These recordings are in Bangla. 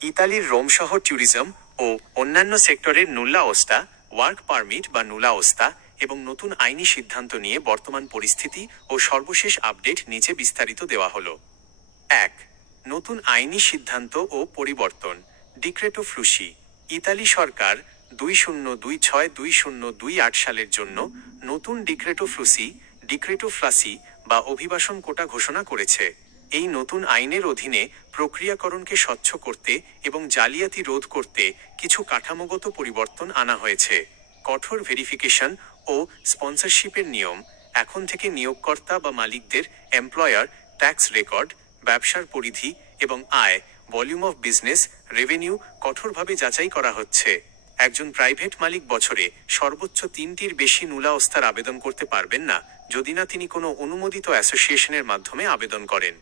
ইতালির রোম শহর ট্যুরিজম ও অন্যান্য সেক্টরের নুল্লা ওস্তা, ওয়ার্ক পারমিট বা নুলা ওস্তা এবং নতুন আইনি সিদ্ধান্ত নিয়ে বর্তমান পরিস্থিতি ও সর্বশেষ আপডেট নিচে বিস্তারিত দেওয়া হলো। ১. নতুন আইনি সিদ্ধান্ত ও পরিবর্তন। ডিক্রেটো ফ্লুসি। ইতালি সরকার 2026-2028 সালের জন্য নতুন ডিক্রেটো ফ্লুসি, ডিক্রেটো ফ্লাসি বা অভিবাসন কোটা ঘোষণা করেছে। এই নতুন আইনের অধীনে প্রক্রিয়াকরণকে স্বচ্ছ করতে এবং জালিয়াতি রোধ করতে কিছু কাঠামোগত পরিবর্তন আনা হয়েছে। কঠোর ভেরিফিকেশন ও স্পন্সরশিপের নিয়ম। এখন থেকে নিয়োগকর্তা বা মালিকদের এমপ্লয়ার ট্যাক্স রেকর্ড, ব্যবসার পরিধি এবং আয়, ভলিউম অফ বিজনেস, রেভিনিউ কঠোরভাবে যাচাই করা হচ্ছে। একজন প্রাইভেট মালিক বছরে সর্বোচ্চ 3টির বেশি নুলা ওস্তার আবেদন করতে পারবেন না, যদি না তিনি কোনো অনুমোদিত অ্যাসোসিয়েশনের মাধ্যমে আবেদন করেন।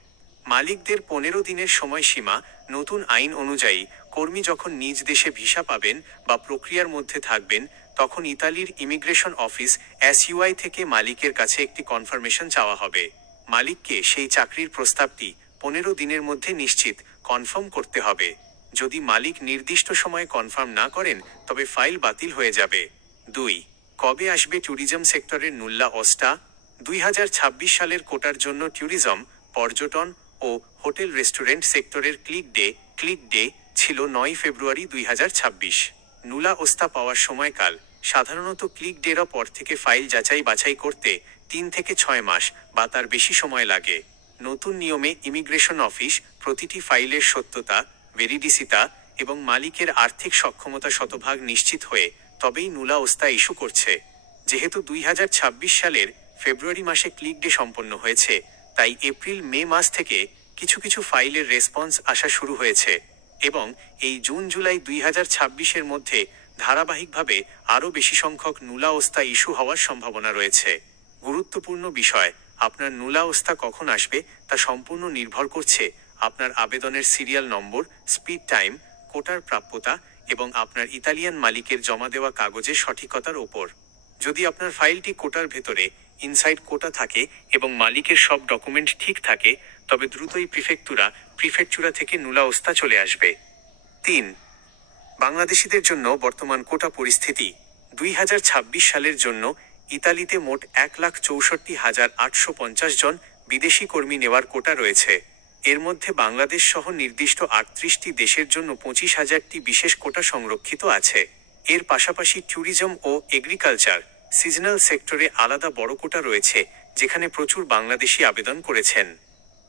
মালিকদের 15 দিনের সময়সীমা। নতুন আইন অনুযায়ী কর্মী যখন নিজ দেশে ভিসা পাবেন বা প্রক্রিয়ার মধ্যে থাকবেন, তখন ইতালির ইমিগ্রেশন অফিস SUI থেকে মালিকের কাছে একটি কনফার্মেশন চাওয়া হবে। মালিককে সেই চাকরির প্রস্তাবটি 15 দিনের মধ্যে নিশ্চিত কনফার্ম করতে হবে। যদি মালিক নির্দিষ্ট সময়ে কনফার্ম না করেন, তবে ফাইল বাতিল হয়ে যাবে। 2. কবে আসবে ট্যুরিজম সেক্টরের নুল্লা ওস্তা? 2026 সালের কোটার জন্য ট্যুরিজম, পর্যটন ও হোটেল রেস্টুরেন্ট সেক্টরের ক্লিক ডে ছিল 9 ফেব্রুয়ারি 2026। নুলা ওস্তা পাওয়ার সময়কাল সাধারণত ক্লিক ডের পর থেকে ফাইল যাচাই বাছাই করতে 3 থেকে 6 মাস বা তার বেশি সময় লাগে। নতুন নিয়মে ইমিগ্রেশন অফিস প্রতিটি ফাইলের সত্যতা, ভেরিডিসিতা এবং মালিকের আর্থিক সক্ষমতা শতভাগ নিশ্চিত হয়ে তবেই নুলা ওস্তা ইস্যু করছে। যেহেতু 2026 সালের ফেব্রুয়ারি মাসে ক্লিক ডে সম্পন্ন হয়েছে, তাই এপ্রিল-মে মাস থেকে কিছু ফাইলের রেসপন্স আসা শুরু হয়েছে এবং এই জুন-জুলাই 2026-এর মধ্যে ধারাবাহিকভাবে আরও বেশি সংখ্যক নুলা ওস্তা ইস্যু হওয়ার সম্ভাবনা রয়েছে। গুরুত্বপূর্ণ বিষয়, আপনার নুলা ওস্তা কখন আসবে তা সম্পূর্ণ নির্ভর করছে আপনার আবেদনের সিরিয়াল নম্বর, স্পিড টাইম, কোটার প্রাপ্যতা এবং আপনার ইতালিয়ান মালিকের জমা দেওয়া কাগজের সঠিকতার ওপর। যদি আপনার ফাইলটি কোটার ভেতরে ইনসাইড কোটা থাকে এবং মালিকের সব ডকুমেন্ট ঠিক থাকে, তবে দ্রুতই প্রিফেকচুরা থেকে নুলা ওস্তা চলে আসবে। 3. বাংলাদেশিদের জন্য বর্তমান কোটা পরিস্থিতি। 2026 সালের জন্য ইতালিতে মোট 1,64,850 জন বিদেশি কর্মী নেওয়ার কোটা রয়েছে। এর মধ্যে বাংলাদেশ সহ নির্দিষ্ট 38টি দেশের জন্য 25,000টি বিশেষ কোটা সংরক্ষিত আছে। এর পাশাপাশি ট্যুরিজম ও এগ্রিকালচার, সিজনাল সেক্টরে আলাদা বড় কোটা রয়েছে, যেখানে প্রচুর বাংলাদেশি আবেদন করেছেন।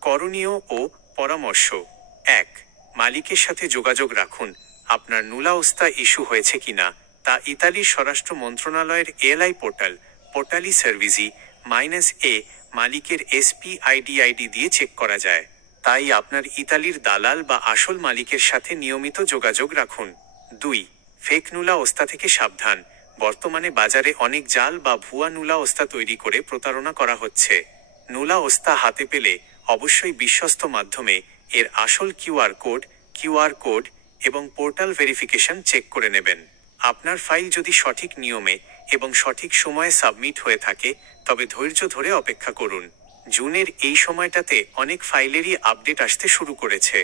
করণীয় ও পরামর্শ। 1. মালিকের সাথে যোগাযোগ রাখুন। আপনার নুলা ওস্তা ইস্যু হয়েছে কিনা তা ইতালির স্বরাষ্ট্র মন্ত্রণালয়ের এএলআই পোর্টালি সার্ভিসি -A মালিকের SPID দিয়ে চেক করা যায়। তাই আপনার ইতালির দালাল বা আসল মালিকের সাথে নিয়মিত যোগাযোগ রাখুন। 2. ফেক নুলা ওস্তা থেকে সাবধান। বর্তমানে বাজারে অনেক জাল বা ভুয়া নুলা ওস্তা তৈরি করে প্রতারণা করা হচ্ছে। নুলা ওস্তা হাতে পেলে অবশ্যই বিশ্বস্ত মাধ্যমে এর আসল কিউআর কোড এবং পোর্টাল ভেরিফিকেশন চেক করে নেবেন। আপনার ফাইল যদি সঠিক নিয়মে এবং সঠিক সময়ে সাবমিট হয়ে থাকে, তবে ধৈর্য ধরে অপেক্ষা করুন। জুনের এই সময়টাতে অনেক ফাইলেরই আপডেট আসতে শুরু করেছে।